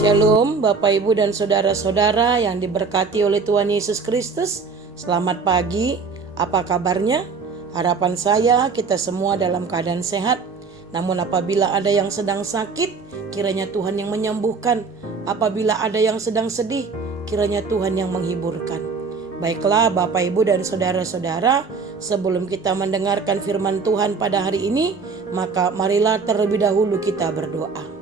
Shalom Bapak Ibu dan Saudara-saudara yang diberkati oleh Tuhan Yesus Kristus. Selamat pagi, apa kabarnya? Harapan saya kita semua dalam keadaan sehat. Namun apabila ada yang sedang sakit, kiranya Tuhan yang menyembuhkan. Apabila ada yang sedang sedih, kiranya Tuhan yang menghiburkan. Baiklah Bapak Ibu dan Saudara-saudara, sebelum kita mendengarkan firman Tuhan pada hari ini, maka marilah terlebih dahulu kita berdoa.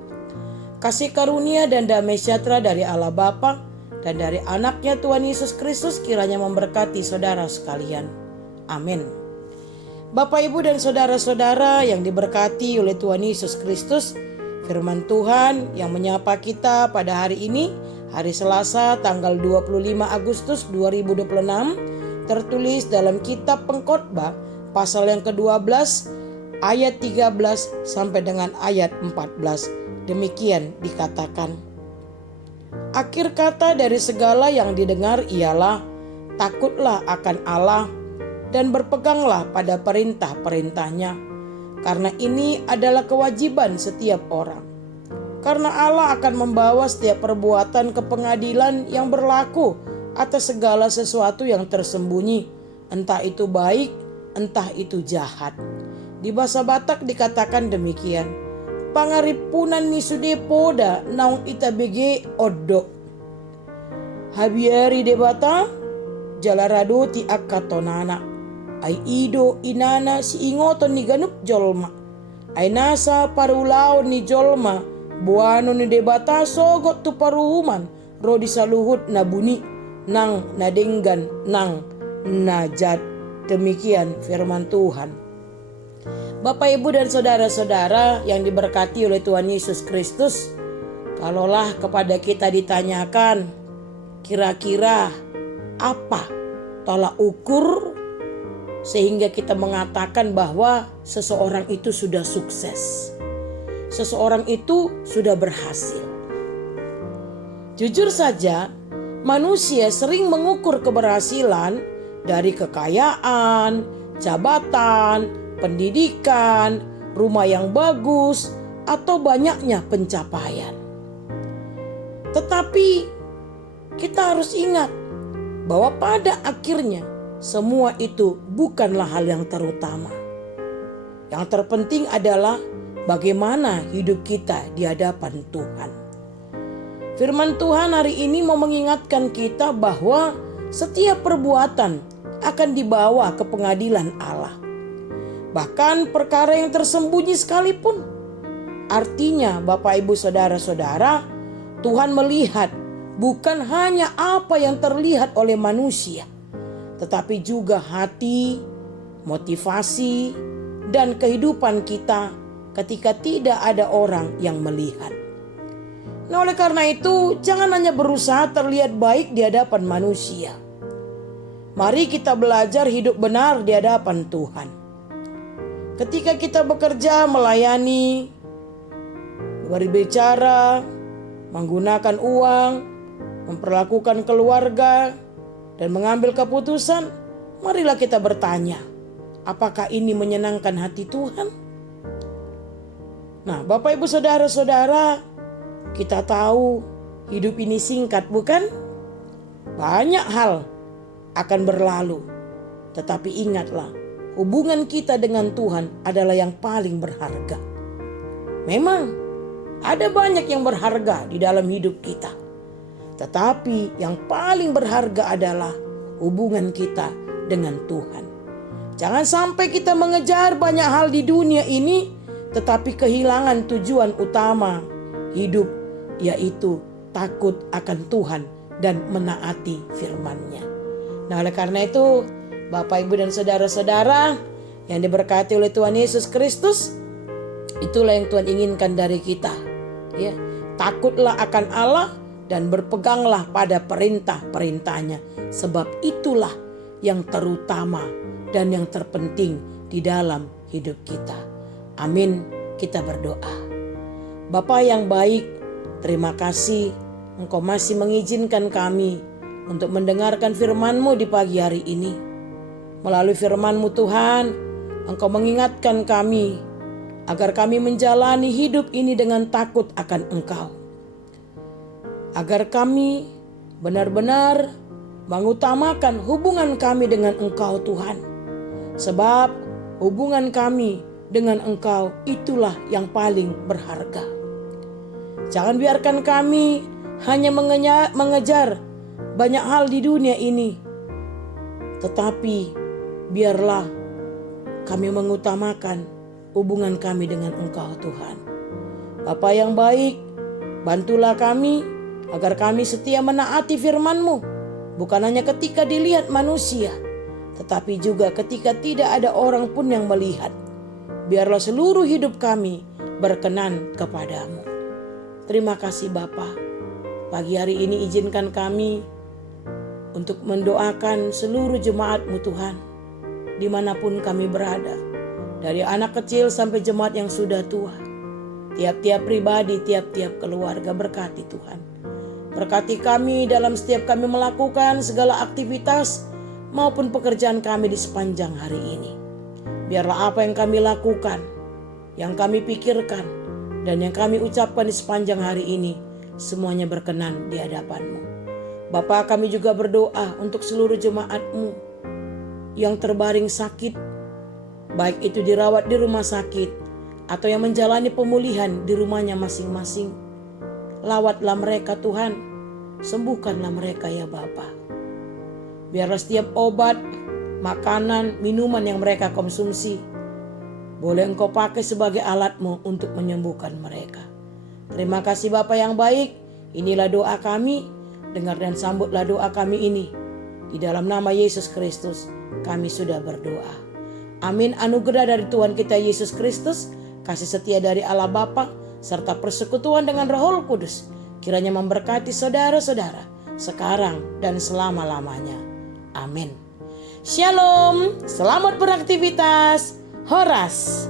Kasih karunia dan damai sejahtera dari Allah Bapa dan dari anaknya Tuhan Yesus Kristus kiranya memberkati saudara sekalian. Amin. Bapak Ibu dan saudara-saudara yang diberkati oleh Tuhan Yesus Kristus, firman Tuhan yang menyapa kita pada hari ini, hari Selasa tanggal 25 Agustus 2026, tertulis dalam kitab Pengkhotbah pasal yang ke-12 ayat 13 sampai dengan ayat 14. Demikian dikatakan. Akhir kata dari segala yang didengar ialah takutlah akan Allah dan berpeganglah pada perintah-perintahnya, karena ini adalah kewajiban setiap orang. Karena Allah akan membawa setiap perbuatan ke pengadilan yang berlaku atas segala sesuatu yang tersembunyi, entah itu baik, entah itu jahat. Di bahasa Batak dikatakan demikian. Pangaripunan ni sude poda naung itabege odo. Habiari debata jalarado ti akatonana. Ay ido inana si ingoton ni ganup jolma. Ay nasa parulao ni jolma. Buano ni debata sogot tu paruhuman. Rodi saluhut na buni nang nadenggan nang najat. Demikian firman Tuhan. Bapak Ibu dan saudara-saudara yang diberkati oleh Tuhan Yesus Kristus, kalaulah kepada kita ditanyakan kira-kira apa tolak ukur sehingga kita mengatakan bahwa seseorang itu sudah sukses, seseorang itu sudah berhasil. Jujur saja, manusia sering mengukur keberhasilan dari kekayaan, jabatan, pendidikan, rumah yang bagus, atau banyaknya pencapaian. Tetapi kita harus ingat bahwa pada akhirnya semua itu bukanlah hal yang terutama. Yang terpenting adalah bagaimana hidup kita di hadapan Tuhan. Firman Tuhan hari ini mau mengingatkan kita bahwa setiap perbuatan akan dibawa ke pengadilan Allah. Bahkan perkara yang tersembunyi sekalipun. Artinya Bapak Ibu Saudara-saudara, Tuhan melihat bukan hanya apa yang terlihat oleh manusia, tetapi juga hati, motivasi, dan kehidupan kita ketika tidak ada orang yang melihat. Nah, oleh karena itu jangan hanya berusaha terlihat baik di hadapan manusia. Mari kita belajar hidup benar di hadapan Tuhan. Ketika kita bekerja, melayani, berbicara, menggunakan uang, memperlakukan keluarga, dan mengambil keputusan, marilah kita bertanya, apakah ini menyenangkan hati Tuhan? Nah, Bapak Ibu Saudara-saudara, kita tahu hidup ini singkat, bukan? Banyak hal akan berlalu, tetapi ingatlah, hubungan kita dengan Tuhan adalah yang paling berharga. Memang ada banyak yang berharga di dalam hidup kita. Tetapi yang paling berharga adalah hubungan kita dengan Tuhan. Jangan sampai kita mengejar banyak hal di dunia ini, tetapi kehilangan tujuan utama hidup, yaitu takut akan Tuhan dan menaati firman-Nya. Nah, oleh karena itu, Bapak, Ibu, dan saudara-saudara yang diberkati oleh Tuhan Yesus Kristus, itulah yang Tuhan inginkan dari kita. Ya, takutlah akan Allah dan berpeganglah pada perintah-perintahnya, sebab itulah yang terutama dan yang terpenting di dalam hidup kita. Amin. Kita berdoa. Bapa yang baik, terima kasih Engkau masih mengizinkan kami untuk mendengarkan firman-Mu di pagi hari ini. Melalui firman-Mu Tuhan, Engkau mengingatkan kami agar kami menjalani hidup ini dengan takut akan Engkau. agar kami benar-benar mengutamakan hubungan kami dengan Engkau Tuhan. Sebab hubungan kami dengan Engkau itulah yang paling berharga. Jangan biarkan kami hanya mengejar banyak hal di dunia ini, tetapi biarlah kami mengutamakan hubungan kami dengan Engkau Tuhan. Bapa yang baik, bantulah kami agar kami setia menaati firman-Mu, bukan hanya ketika dilihat manusia, tetapi juga ketika tidak ada orang pun yang melihat. Biarlah seluruh hidup kami berkenan kepadamu. Terima kasih Bapa. Pagi hari ini izinkan kami untuk mendoakan seluruh jemaat-Mu Tuhan, dimanapun kami berada. Dari anak kecil sampai jemaat yang sudah tua. Tiap-tiap pribadi, tiap-tiap keluarga, berkati Tuhan. Berkati kami dalam setiap kami melakukan segala aktivitas maupun pekerjaan kami di sepanjang hari ini. Biarlah apa yang kami lakukan, yang kami pikirkan, dan yang kami ucapkan di sepanjang hari ini, semuanya berkenan di hadapan-Mu. Bapa, kami juga berdoa untuk seluruh jemaat-Mu yang terbaring sakit, baik itu dirawat di rumah sakit atau yang menjalani pemulihan di rumahnya masing-masing. Lawatlah mereka Tuhan, sembuhkanlah mereka ya Bapa. Biarlah setiap obat, makanan, minuman yang mereka konsumsi boleh Engkau pakai sebagai alat-Mu untuk menyembuhkan mereka. Terima kasih Bapa yang baik. Inilah doa kami. Dengar dan sambutlah doa kami ini. Di dalam nama Yesus Kristus kami sudah berdoa. Amin. Anugerah dari Tuhan kita Yesus Kristus, kasih setia dari Allah Bapa, serta persekutuan dengan Roh Kudus kiranya memberkati saudara-saudara sekarang dan selama-lamanya. Amin. Shalom. Selamat beraktivitas. Horas.